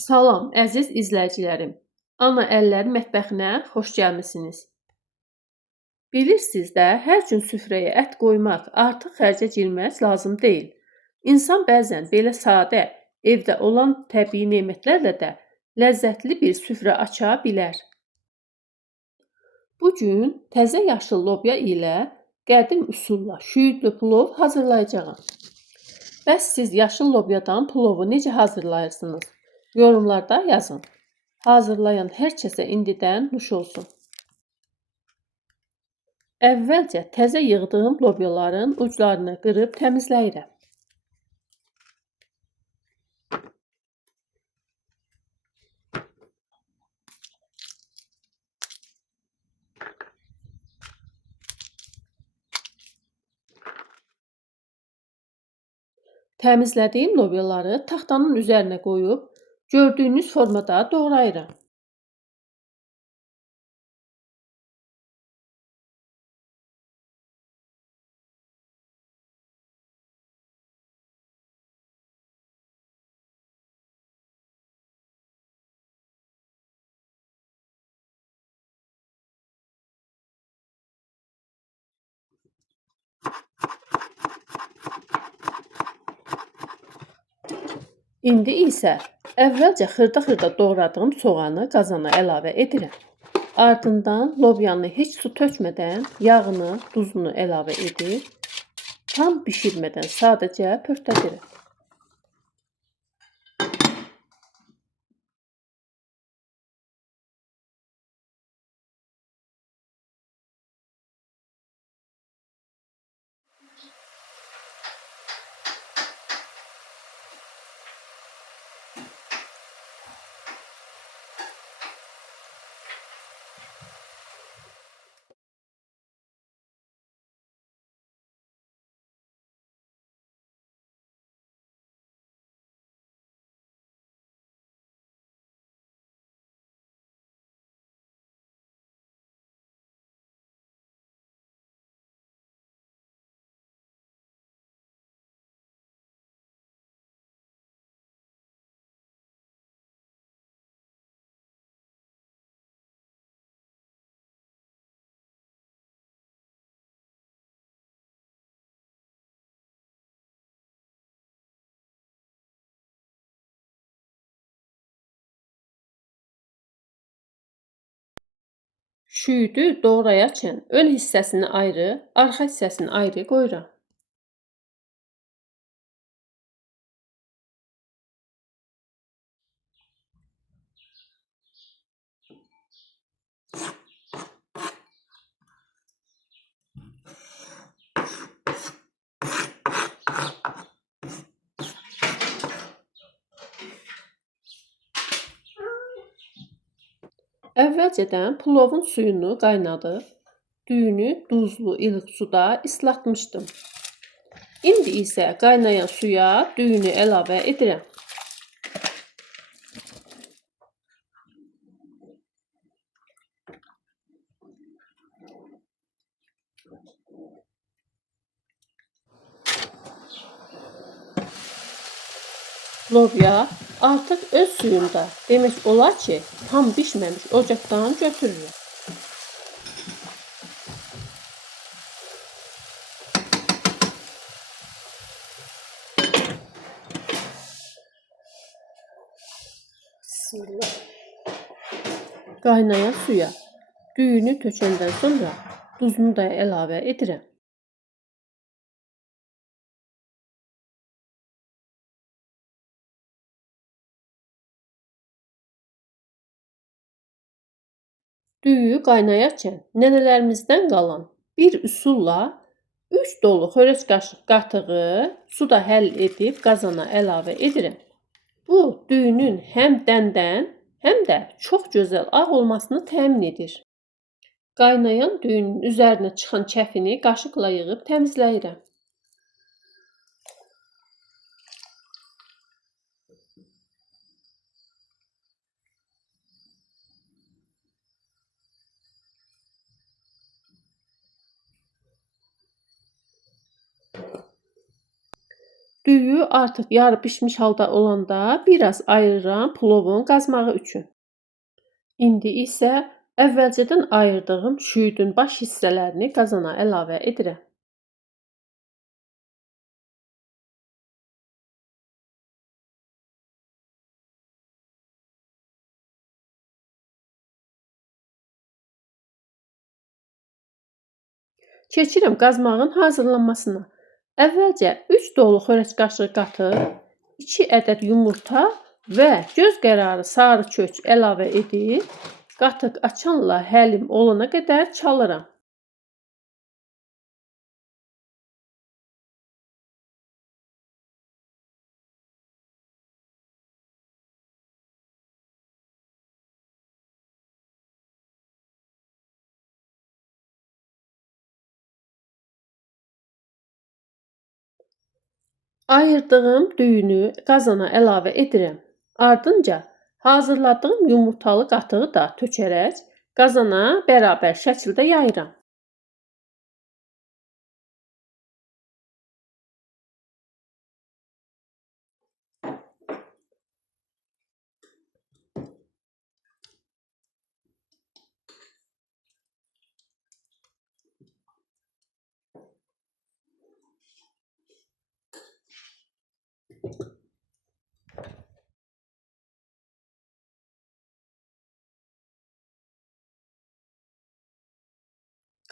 Salam, əziz izləyicilərim. Ana əlləri mətbəxinə xoş gəlmisiniz. Bilirsiniz də, hər gün süfrəyə ət qoymaq, artıq xərcə girmək lazım deyil. İnsan bəzən belə sadə, evdə olan təbii nemətlərlə də ləzzətli bir süfrə aça bilər. Bu gün təzə yaşıl lobya ilə qədim üsulla şüyüdlü plov hazırlayacağam. Bəs siz yaşıl lobyadan plovu necə hazırlayırsınız? Yorumlarda yazın. Hazırlayan hər kəsə indidən nuş olsun. Əvvəlcə təzə yığdığım lobyaların uclarını qırıb təmizləyirəm. Təmizlədiyim lobyaları taxtanın üzərinə qoyub, gördüyünüz formada doğrayıram. İndi isə əvvəlcə xırda-xırda doğradığım soğanı qazana əlavə edirəm. Ardından lobyanı heç su tökmədən yağını, duzunu əlavə edib, tam bişirmədən sadəcə pörtlədirəm. Şüydü doğrayarkən ön hissəsini ayrı, arxa hissəsini ayrı qoyuram. Əvvəlcədən plovun suyunu qaynadıb, düyünü duzlu ilıq suda islatmışdım. İndi isə qaynayan suya düyünü əlavə edirəm. Lobya artıq öz suyunda, demək olar ki, tam bişməmiş ocaqdan götürürəm. Qaynayan suya düyünü tökəndən sonra duzunu da əlavə edirəm. Düyü qaynayarkən nənələrimizdən qalan bir üsulla 3 dolu xörək qaşıq qatığı suda həll edib qazana əlavə edirəm. Bu, düyünün həm dəndən, həm də çox gözəl ağ olmasını təmin edir. Qaynayan düyünün üzərinə çıxan kəfini qaşıqla yığıb təmizləyirəm. Düyü artıq yarı bişmiş halda olanda biraz ayırıram plovun qazmağı üçün. İndi isə əvvəlcədən ayırdığım şüyüdün baş hissələrini qazana əlavə edirəm. Keçirəm qazmağın hazırlanmasına. Əvvəlcə 3 dolu xörək qaşığı qatıq, 2 ədəd yumurta və göz qərarı sarı kök əlavə edib, qatıq açanla həlim olana qədər çalıram. Ayırdığım düyünü qazana əlavə edirəm. Ardınca hazırladığım yumurtalı qatığı da tökərək qazana bərabər şəkildə yayıram.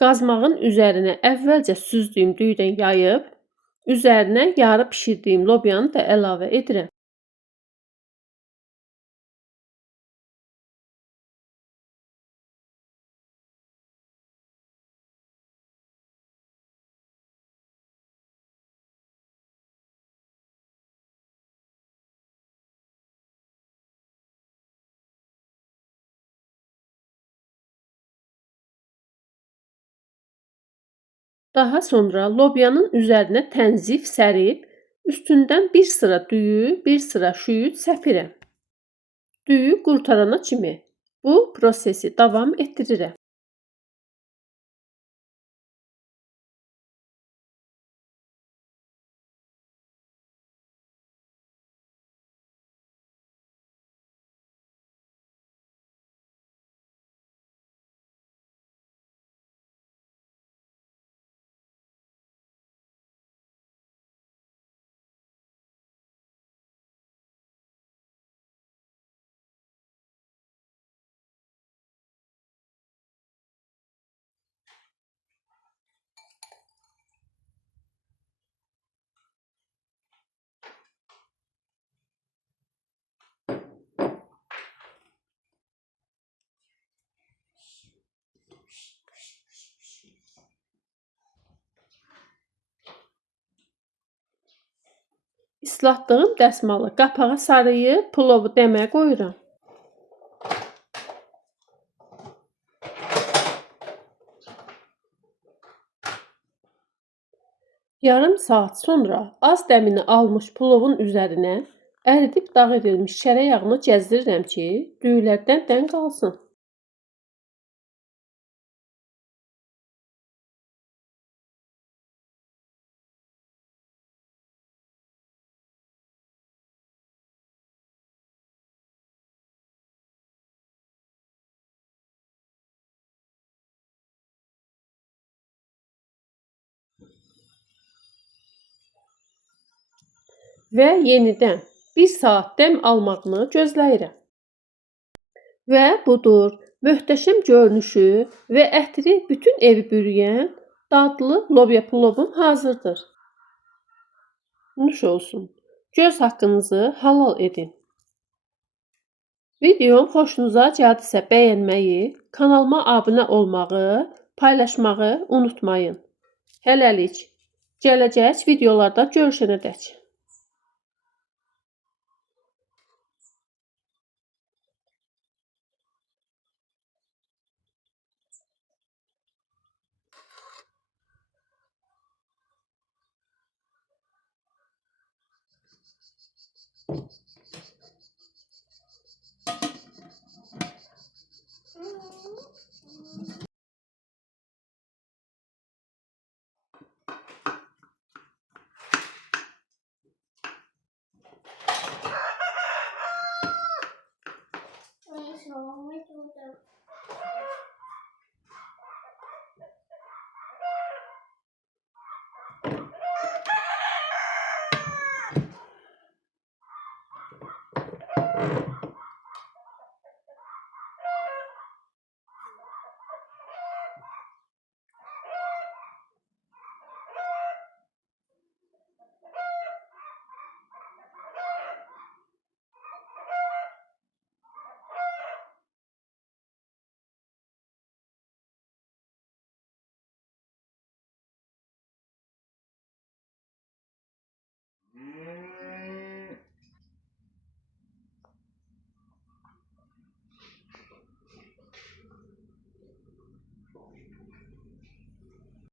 Qazmağın üzərinə əvvəlcə süzdüyüm düyüdən yayıb, üzərinə yarı bişirdiyim lobyanı da əlavə edirəm. Daha sonra lobyanın üzərinə tənzif sərib, üstündən bir sıra düyü, bir sıra şüyüd səpirəm. Düyü qurtarana kimi bu prosesi davam etdirirəm. Islatdığım dəsmalı qapağa sarıyıb plovu dəmə qoyuram. Yarım saat sonra az dəmini almış plovun üzərinə əridib dağ edilmiş şərə yağını gəzdirirəm ki, düyülər dən qalsın. Və yenidən 1 saat dəm almağını gözləyirəm. Və budur, möhtəşəm görünüşü və ətri bütün evi bürüyən dadlı lobya plovum hazırdır. Nuş olsun. Göz haqqınızı halal edin. Videom xoşunuza gəldisə bəyənməyi, kanalıma abunə olmağı, paylaşmağı unutmayın. Hələlik, gələcək videolarda görüşənədək.